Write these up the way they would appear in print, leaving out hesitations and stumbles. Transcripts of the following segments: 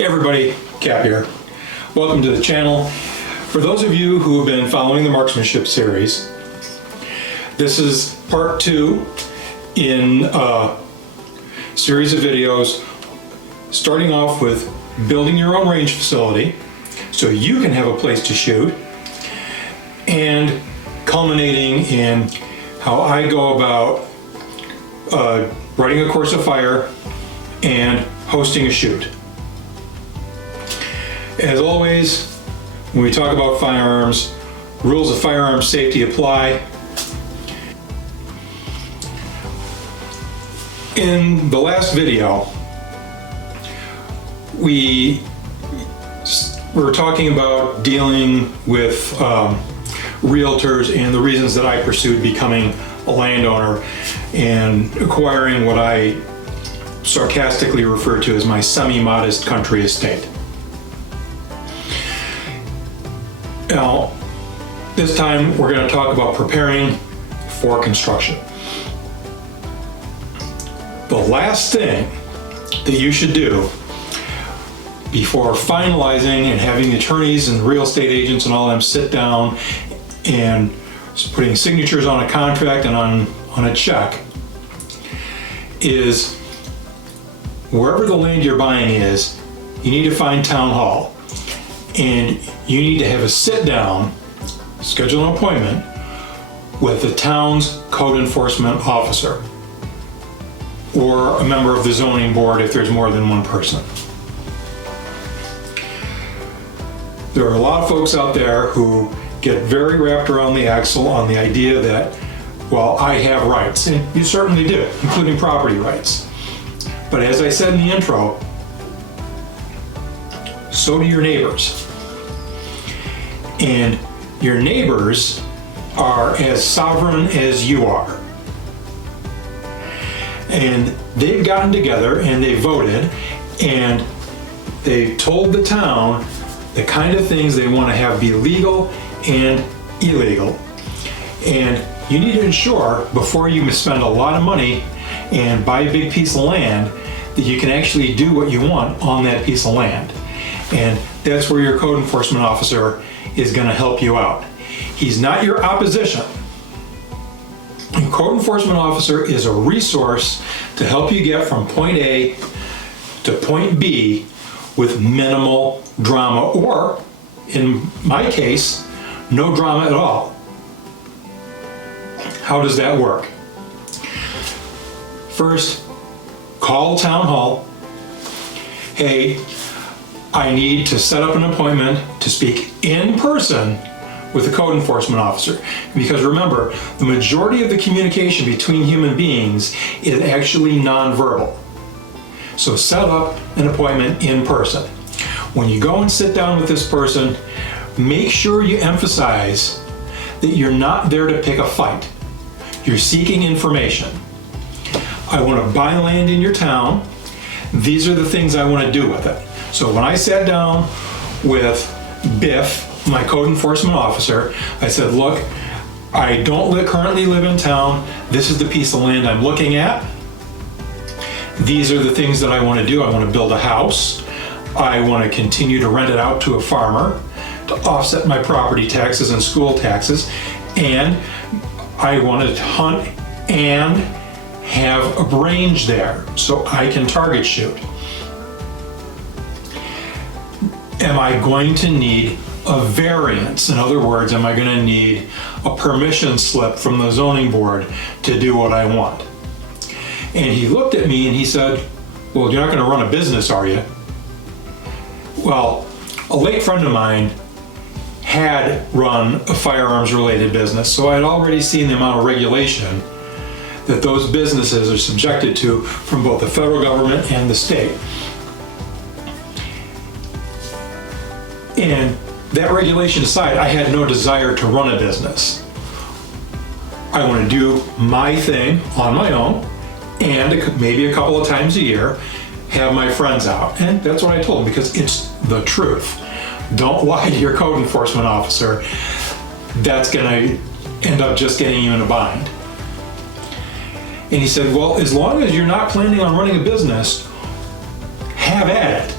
Hey everybody, Cap here. Welcome to the channel. For those of you who have been following the marksmanship series, this is part 2 in a series of videos starting off with building your own range facility so you can have a place to shoot, and culminating in how I go about writing a course of fire and hosting a shoot. As always, when we talk about firearms, rules of firearm safety apply. In the last video, we were talking about dealing with realtors and the reasons that I pursued becoming a landowner and acquiring what I sarcastically refer to as my semi-modest country estate. Now, this time we're going to talk about preparing for construction. The last thing that you should do before finalizing and having attorneys and real estate agents and all them sit down and putting signatures on a contract and on a check is, wherever the land you're buying is, you need to find town hall. And you need to have a sit down, schedule an appointment with the town's code enforcement officer or a member of the zoning board if there's more than one person. There are a lot of folks out there who get very wrapped around the axle on the idea that, well, I have rights, and you certainly do, including property rights. But as I said in the intro, so do your neighbors. And your neighbors are as sovereign as you are. And they've gotten together and they voted and they told the town the kind of things they want to have be legal and illegal. And you need to ensure, before you spend a lot of money and buy a big piece of land, that you can actually do what you want on that piece of land. And that's where your code enforcement officer is going to help you out. He's not your opposition. A code enforcement officer is a resource to help you get from point A to point B with minimal drama, or in my case, no drama at all. How does that work? First, call town hall. Hey, I need to set up an appointment to speak in person with the code enforcement officer. Because remember, the majority of the communication between human beings is actually nonverbal. So set up an appointment in person. When you go and sit down with this person, make sure you emphasize that you're not there to pick a fight. You're seeking information. I want to buy land in your town. These are the things I want to do with it. So when I sat down with Biff, my code enforcement officer, I said, look, I don't currently live in town. This is the piece of land I'm looking at. These are the things that I want to do. I want to build a house. I want to continue to rent it out to a farmer to offset my property taxes and school taxes. And I want to hunt and have a range there so I can target shoot. Am I going to need a variance? In other words, am I going to need a permission slip from the zoning board to do what I want? And he looked at me and he said, well, you're not going to run a business, are you? Well, a late friend of mine had run a firearms related business, so I'd already seen the amount of regulation that those businesses are subjected to from both the federal government and the state. And that regulation aside, I had no desire to run a business. I want to do my thing on my own, and maybe a couple of times a year, have my friends out. And that's what I told him, because it's the truth. Don't lie to your code enforcement officer. That's going to end up just getting you in a bind. And he said, well, as long as you're not planning on running a business, have at it.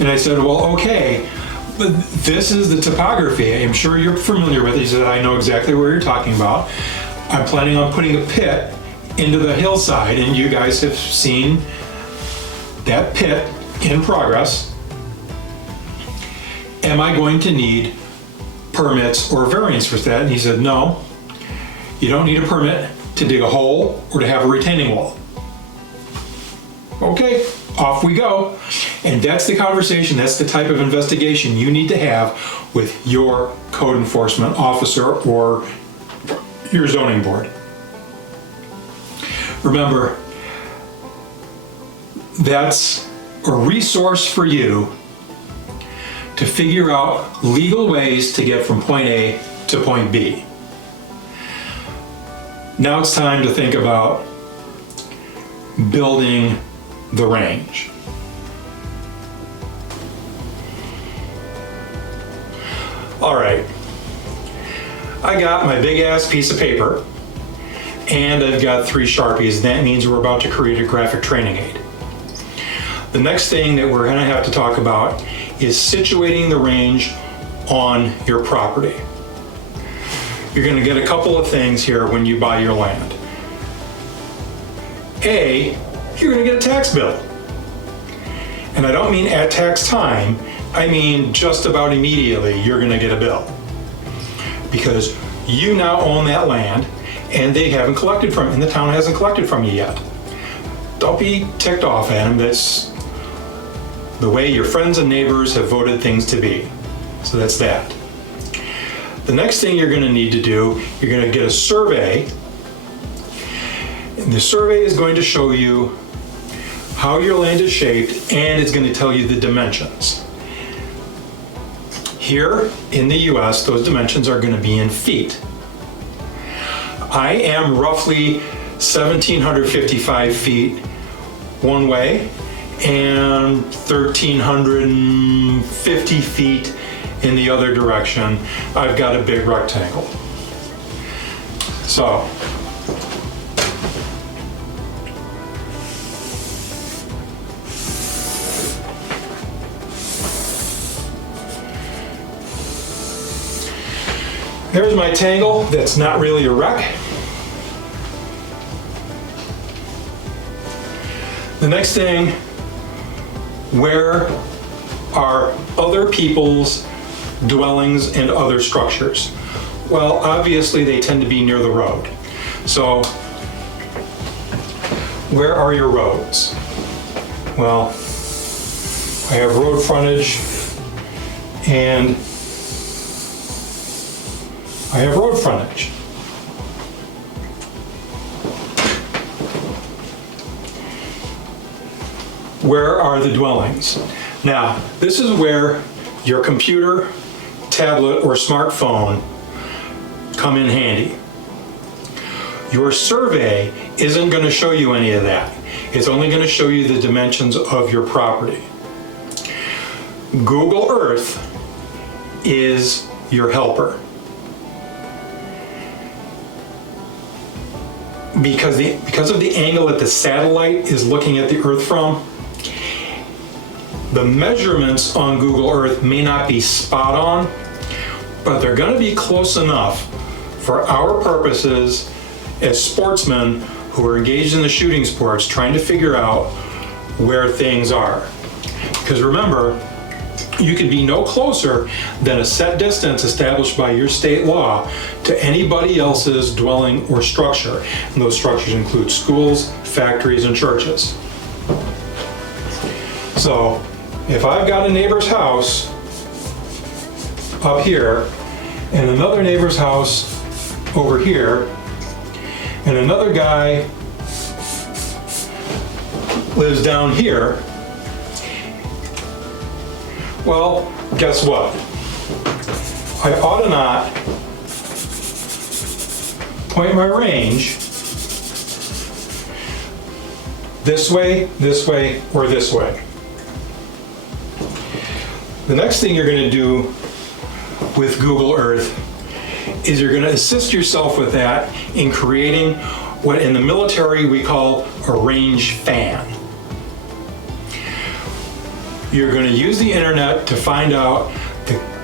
And I said, well, okay, but this is the topography. I'm sure you're familiar with it. He said, I know exactly where you're talking about. I'm planning on putting a pit into the hillside, and you guys have seen that pit in progress. Am I going to need permits or variance for that? And he said, no, you don't need a permit to dig a hole or to have a retaining wall. Okay, off we go. And that's the conversation, that's the type of investigation you need to have with your code enforcement officer or your zoning board. Remember, that's a resource for you to figure out legal ways to get from point A to point B. Now it's time to think about building the range. All right, I got my big ass piece of paper and I've got 3 Sharpies, and that means we're about to create a graphic training aid. The next thing that we're gonna have to talk about is situating the range on your property. You're gonna get a couple of things here when you buy your land. A, you're gonna get a tax bill. And I don't mean at tax time, I mean just about immediately you're gonna get a bill. Because you now own that land and they haven't collected from it, and the town hasn't collected from you yet. Don't be ticked off at them. That's the way your friends and neighbors have voted things to be. So that's that. The next thing you're gonna need to do, you're gonna get a survey. And the survey is going to show you how your land is shaped, and it's gonna tell you the dimensions. Here in the US, those dimensions are gonna be in feet. I am roughly 1,755 feet one way and 1,350 feet in the other direction. I've got a big rectangle. So, there's my tangle that's not really a wreck. The next thing, where are other people's dwellings and other structures? Well, obviously they tend to be near the road. So, where are your roads? Well, I have road frontage and I have road frontage. Where are the dwellings? Now, this is where your computer, tablet, or smartphone come in handy. Your survey isn't going to show you any of that. It's only going to show you the dimensions of your property. Google Earth is your helper. Because of the angle that the satellite is looking at the Earth from, the measurements on Google Earth may not be spot on, but they're going to be close enough for our purposes as sportsmen who are engaged in the shooting sports trying to figure out where things are. Because remember, you could be no closer than a set distance established by your state law to anybody else's dwelling or structure. And those structures include schools, factories, and churches. So, if I've got a neighbor's house up here, and another neighbor's house over here, and another guy lives down here, well, guess what? I ought to not point my range this way, or this way. The next thing you're going to do with Google Earth is you're going to assist yourself with that in creating what in the military we call a range fan. You're going to use the internet to find out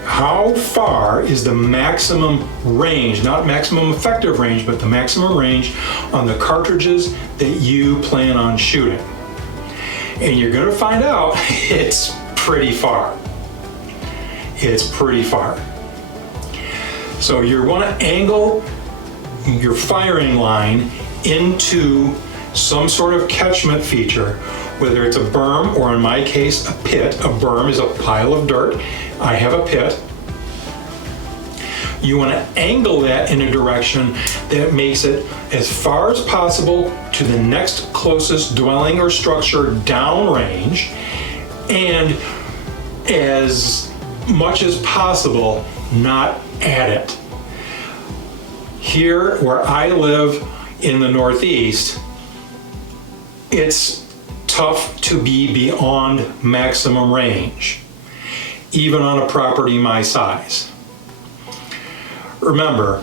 how far is the maximum range, not maximum effective range, but the maximum range on the cartridges that you plan on shooting. And you're going to find out it's pretty far. It's pretty far. So you're going to angle your firing line into some sort of catchment feature, whether it's a berm or in my case a pit. A berm is a pile of dirt. I have a pit. You want to angle that in a direction that makes it as far as possible to the next closest dwelling or structure downrange, and as much as possible not at it. Here where I live in the Northeast, it's tough to be beyond maximum range, even on a property my size. Remember,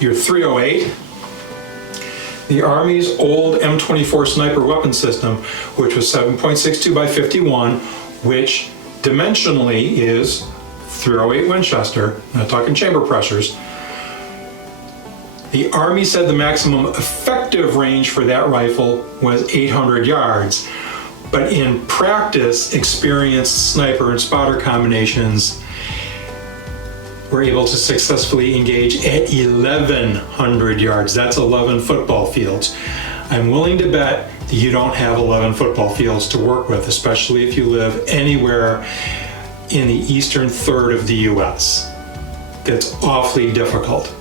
your 308, the Army's old M24 sniper weapon system, which was 7.62 by 51, which dimensionally is 308 Winchester, not talking chamber pressures. The Army said the maximum effective range for that rifle was 800 yards, but in practice, experienced sniper and spotter combinations were able to successfully engage at 1,100 yards. That's 11 football fields. I'm willing to bet that you don't have 11 football fields to work with, especially if you live anywhere in the eastern third of the US. That's awfully difficult.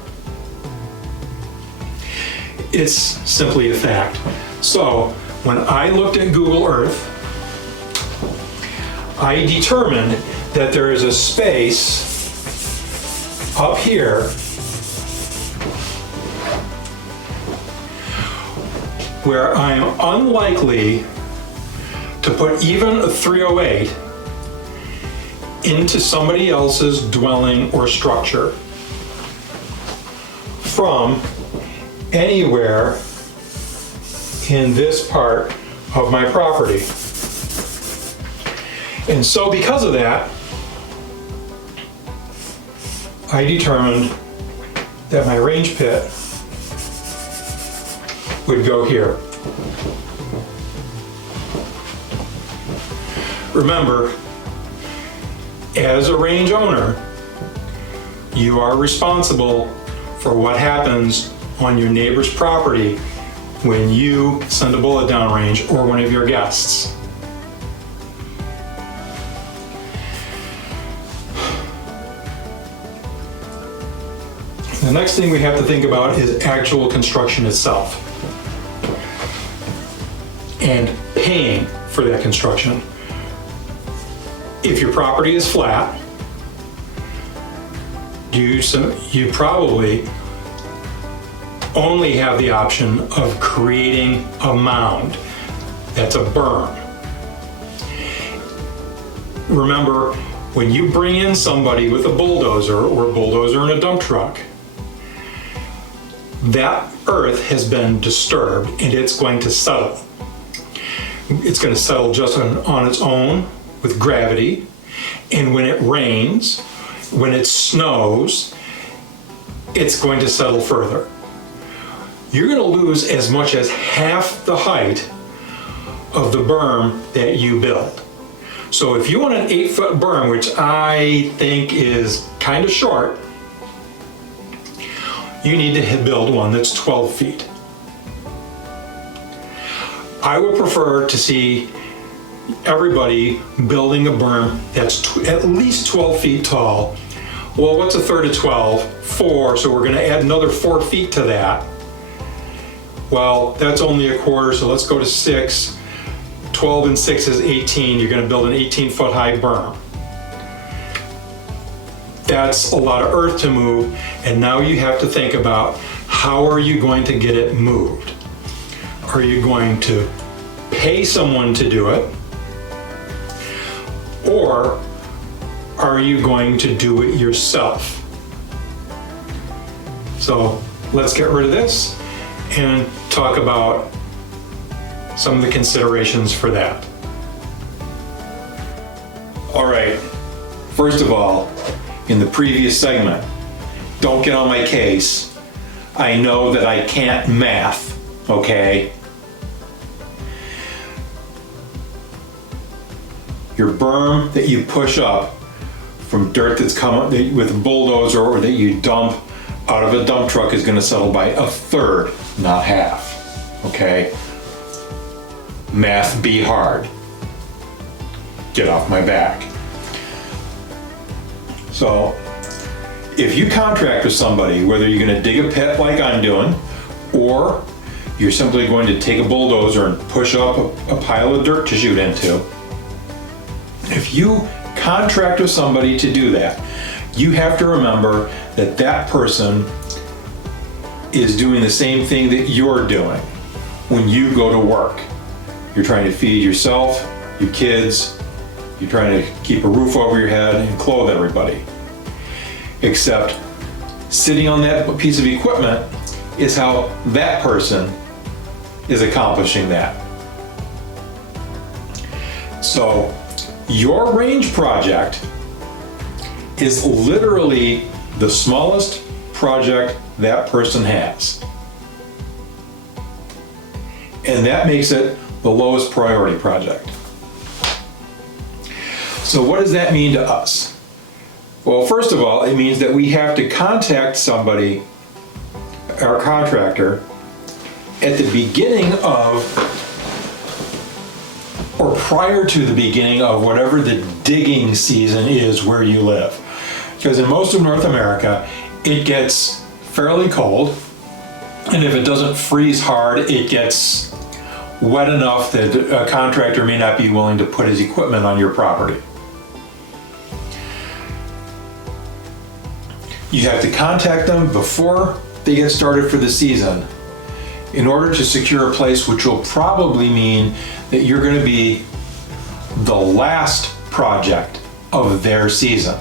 It's simply a fact. So when I looked at Google Earth, I determined that there is a space up here where I'm unlikely to put even a 308 into somebody else's dwelling or structure from anywhere in this part of my property. And so because of that, I determined that my range pit would go here. Remember, as a range owner, you are responsible for what happens on your neighbor's property when you send a bullet downrange or one of your guests. The next thing we have to think about is actual construction itself and paying for that construction. If your property is flat, you probably only have the option of creating a mound. That's a berm. Remember, when you bring in somebody with a bulldozer or a bulldozer and a dump truck, that earth has been disturbed and it's going to settle. It's going to settle just on its own with gravity, and when it rains, when it snows, it's going to settle further. You're going to lose as much as half the height of the berm that you build. So if you want an 8-foot berm, which I think is kind of short, you need to build one that's 12 feet. I would prefer to see everybody building a berm that's at least 12 feet tall. Well, what's a third of 12? 4, so we're going to add another 4 feet to that. Well, that's only a quarter, so let's go to 6. 12 and 6 is 18. You're going to build an 18-foot high berm. That's a lot of earth to move, and now you have to think about how are you going to get it moved? Are you going to pay someone to do it? Or are you going to do it yourself? So let's get rid of this and talk about some of the considerations for that. All right, first of all, in the previous segment, don't get on my case. I know that I can't math, okay? Your berm that you push up from dirt that's coming with a bulldozer or that you dump out of a dump truck is gonna settle by a third, not half, okay? Math be hard. Get off my back. So, if you contract with somebody, whether you're gonna dig a pit like I'm doing, or you're simply going to take a bulldozer and push up a pile of dirt to shoot into, if you contract with somebody to do that, you have to remember that that person is doing the same thing that you're doing when you go to work. You're trying to feed yourself, your kids, you're trying to keep a roof over your head and clothe everybody. Except sitting on that piece of equipment is how that person is accomplishing that. So your range project is literally the smallest project that person has. And that makes it the lowest priority project. So what does that mean to us? Well, first of all, it means that we have to contact somebody, our contractor, at the beginning of, or prior to the beginning of whatever the digging season is where you live. Because in most of North America, it gets fairly cold, and if it doesn't freeze hard, it gets wet enough that a contractor may not be willing to put his equipment on your property. You have to contact them before they get started for the season in order to secure a place, which will probably mean that you're going to be the last project of their season.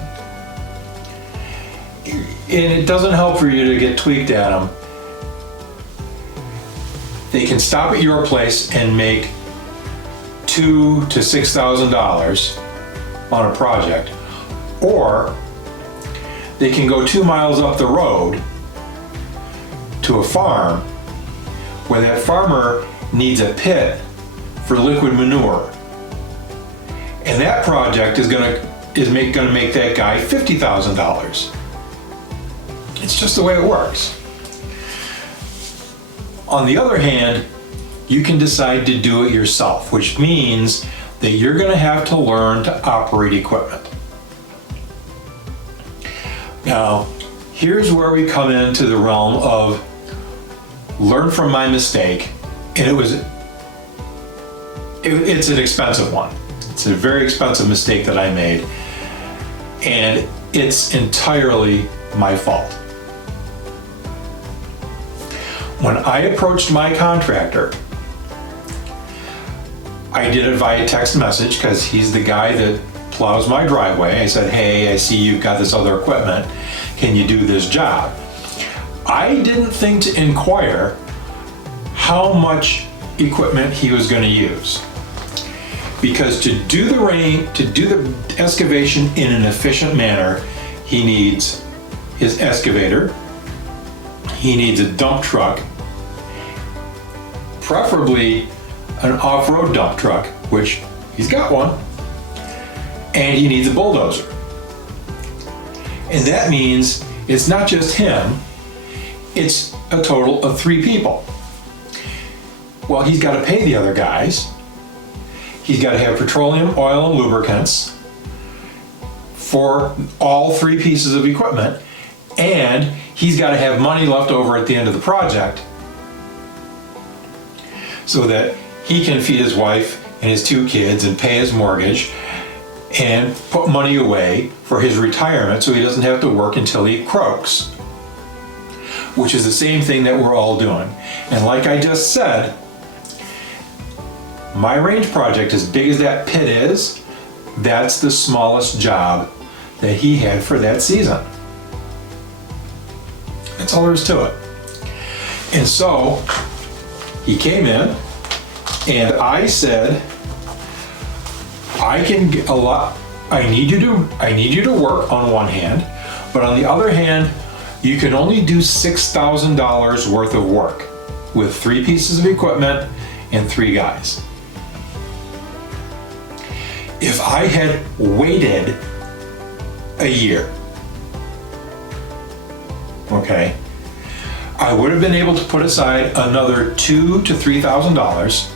And it doesn't help for you to get tweaked at them. They can stop at your place and make $2,000 to $6,000 on a project, or they can go 2 miles up the road to a farm where that farmer needs a pit for liquid manure. And that project is gonna make that guy $50,000. It's just the way it works. On the other hand, you can decide to do it yourself, which means that you're gonna have to learn to operate equipment. Now, here's where we come into the realm of learn from my mistake, and it's an expensive one. It's a very expensive mistake that I made, and it's entirely my fault. When I approached my contractor, I did it via text message because he's the guy that plows my driveway. I said, hey, I see you've got this other equipment. Can you do this job? I didn't think to inquire how much equipment he was going to use. Because to do the excavation in an efficient manner, he needs his excavator, he needs a dump truck, preferably an off-road dump truck, which he's got one, and he needs a bulldozer. And that means it's not just him, it's a total of 3 people. Well, he's got to pay the other guys. He's got to have petroleum, oil, and lubricants for all 3 pieces of equipment, and he's got to have money left over at the end of the project so that he can feed his wife and his 2 kids and pay his mortgage and put money away for his retirement so he doesn't have to work until he croaks, which is the same thing that we're all doing. And like I just said, my range project, as big as that pit is, that's the smallest job that he had for that season. That's all there is to it. And so he came in and I said, I I need you to work on one hand, but on the other hand, you can only do $6,000 worth of work with 3 pieces of equipment and 3 guys. If I had waited a year, okay, I would have been able to put aside another $2,000 to $3,000,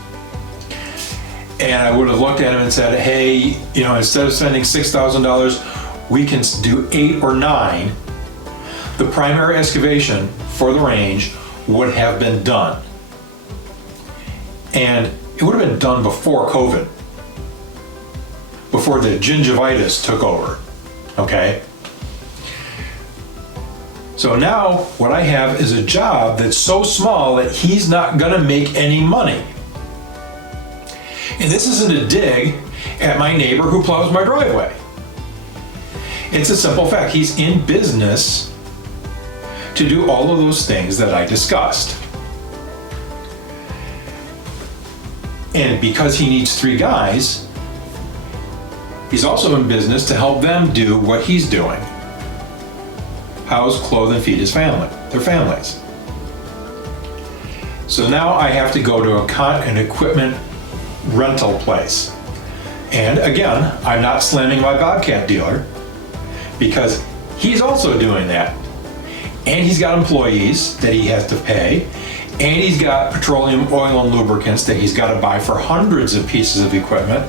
and I would have looked at him and said, hey, instead of spending $6,000, we can do 8 or 9. The primary excavation for the range would have been done. And it would have been done before COVID, before the gingivitis took over, okay? So now what I have is a job that's so small that he's not gonna make any money. And this isn't a dig at my neighbor who plows my driveway. It's a simple fact. He's in business to do all of those things that I discussed. And because he needs 3 guys, he's also in business to help them do what he's doing. House, clothe, and feed their families. So now I have to go to an equipment rental place. And again, I'm not slamming my Bobcat dealer because he's also doing that. And he's got employees that he has to pay. And he's got petroleum, oil, and lubricants that he's got to buy for hundreds of pieces of equipment,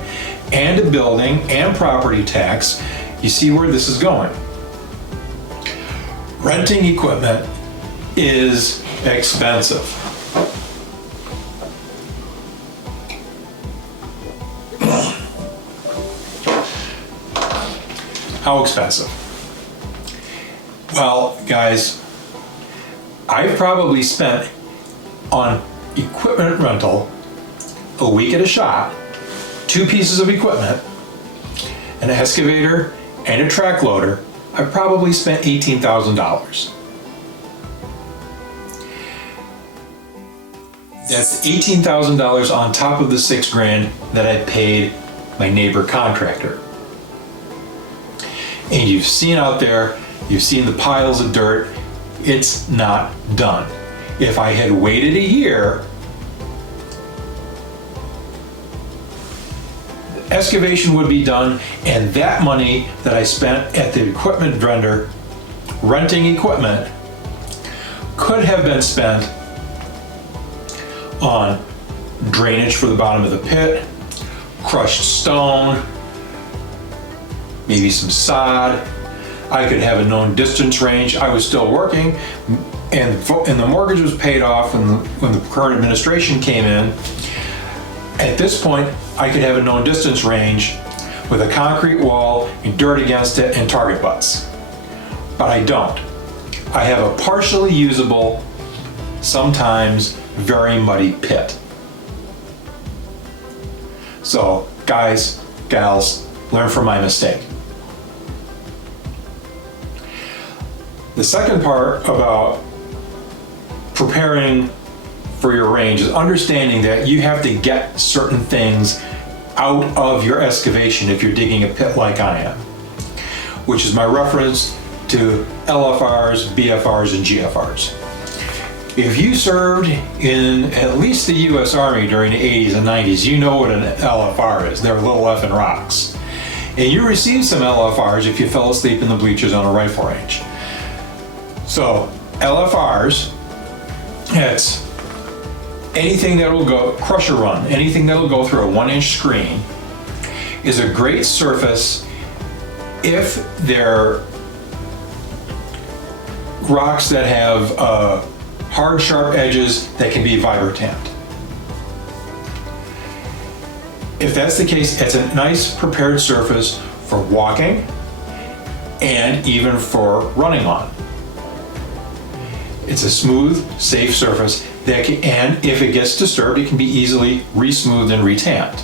and a building and property tax. You see where this is going. Renting equipment is expensive. How expensive? Well, guys, I've probably spent on equipment rental a week at a shop, 2 pieces of equipment, an excavator and a track loader. I probably spent $18,000. That's $18,000 on top of the $6,000 that I paid my neighbor contractor. And you've seen out there, you've seen the piles of dirt. It's not done. If I had waited a year, the excavation would be done, and that money that I spent at the equipment vendor renting equipment could have been spent on drainage for the bottom of the pit, crushed stone, maybe some sod. I could have a known distance range. I was still working, and the mortgage was paid off when the current administration came in. At this point, I could have a known distance range with a concrete wall and dirt against it and target butts. But I don't. I have a partially usable, sometimes very muddy pit. So, guys, gals, learn from my mistake. The second part about preparing for your range is understanding that you have to get certain things out of your excavation if you're digging a pit like I am, which is my reference to LFRs, BFRs, and GFRs. If you served in at least the US Army during the 80s and 90s, you know what an LFR is. They're little effing rocks. And you received some LFRs if you fell asleep in the bleachers on a rifle range. So LFRs, it's anything that will go, crusher run, anything that will go through a 1-inch screen is a great surface if they're rocks that have hard, sharp edges that can be vibrotamped. If that's the case, it's a nice prepared surface for walking and even for running on. It's a smooth, safe surface that can, and if it gets disturbed, it can be easily re-smoothed and re-tamped.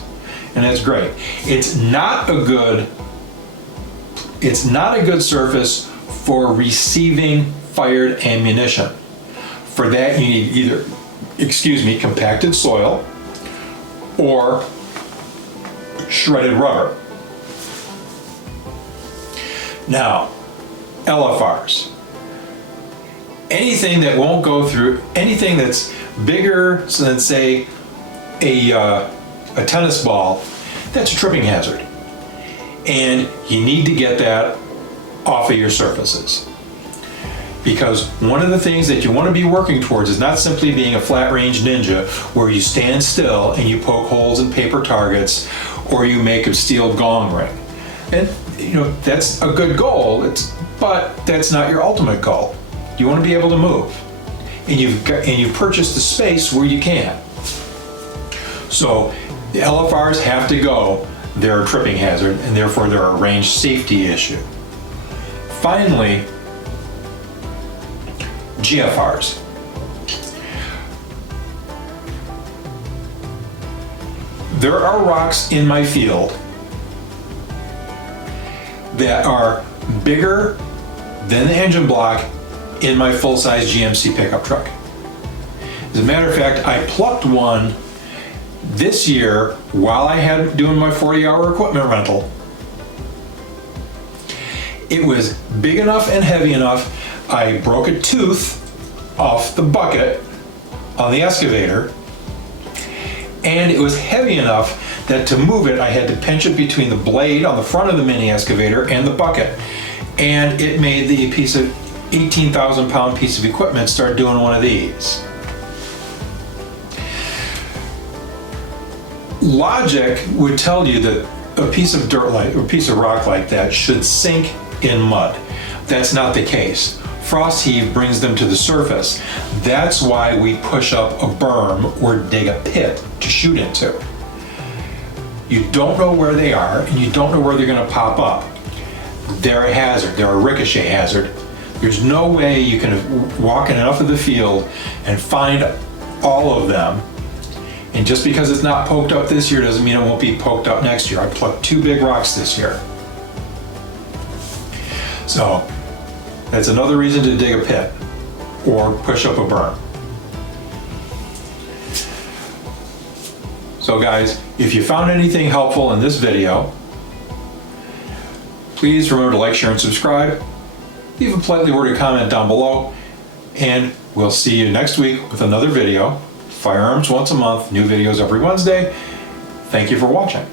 And that's great. It's not a good surface for receiving fired ammunition. For that, you need either, compacted soil or shredded rubber. Now, LFRs. Anything that won't go through, anything that's bigger than, say, a tennis ball, that's a tripping hazard. And you need to get that off of your surfaces. Because one of the things that you want to be working towards is not simply being a flat range ninja where you stand still and you poke holes in paper targets or you make a steel gong ring. And that's a good goal, but that's not your ultimate goal. You want to be able to move. And you've purchased the space where you can. So the LFRs have to go. They're a tripping hazard and therefore they're a range safety issue. Finally, GFRs. There are rocks in my field that are bigger than the engine block in my full-size GMC pickup truck. As a matter of fact, I plucked one this year while I had doing my 40-hour equipment rental. It was big enough and heavy enough. I broke a tooth off the bucket on the excavator, and it was heavy enough that to move it, I had to pinch it between the blade on the front of the mini excavator and the bucket. And it made the piece of 18,000 pound piece of equipment start doing one of these. Logic would tell you that a piece of dirt like, or a piece of rock like that should sink in mud. That's not the case. Frost heave brings them to the surface. That's why we push up a berm or dig a pit to shoot into. You don't know where they are and you don't know where they're going to pop up. They're a hazard. They're a ricochet hazard. There's no way you can walk in enough of the field and find all of them. And just because it's not poked up this year doesn't mean it won't be poked up next year. I plucked 2 big rocks this year. So that's another reason to dig a pit or push up a berm. So guys, if you found anything helpful in this video, please remember to like, share, and subscribe. Leave a politely worded comment down below, and we'll see you next week with another video. Firearms once a month, new videos every Wednesday. Thank you for watching.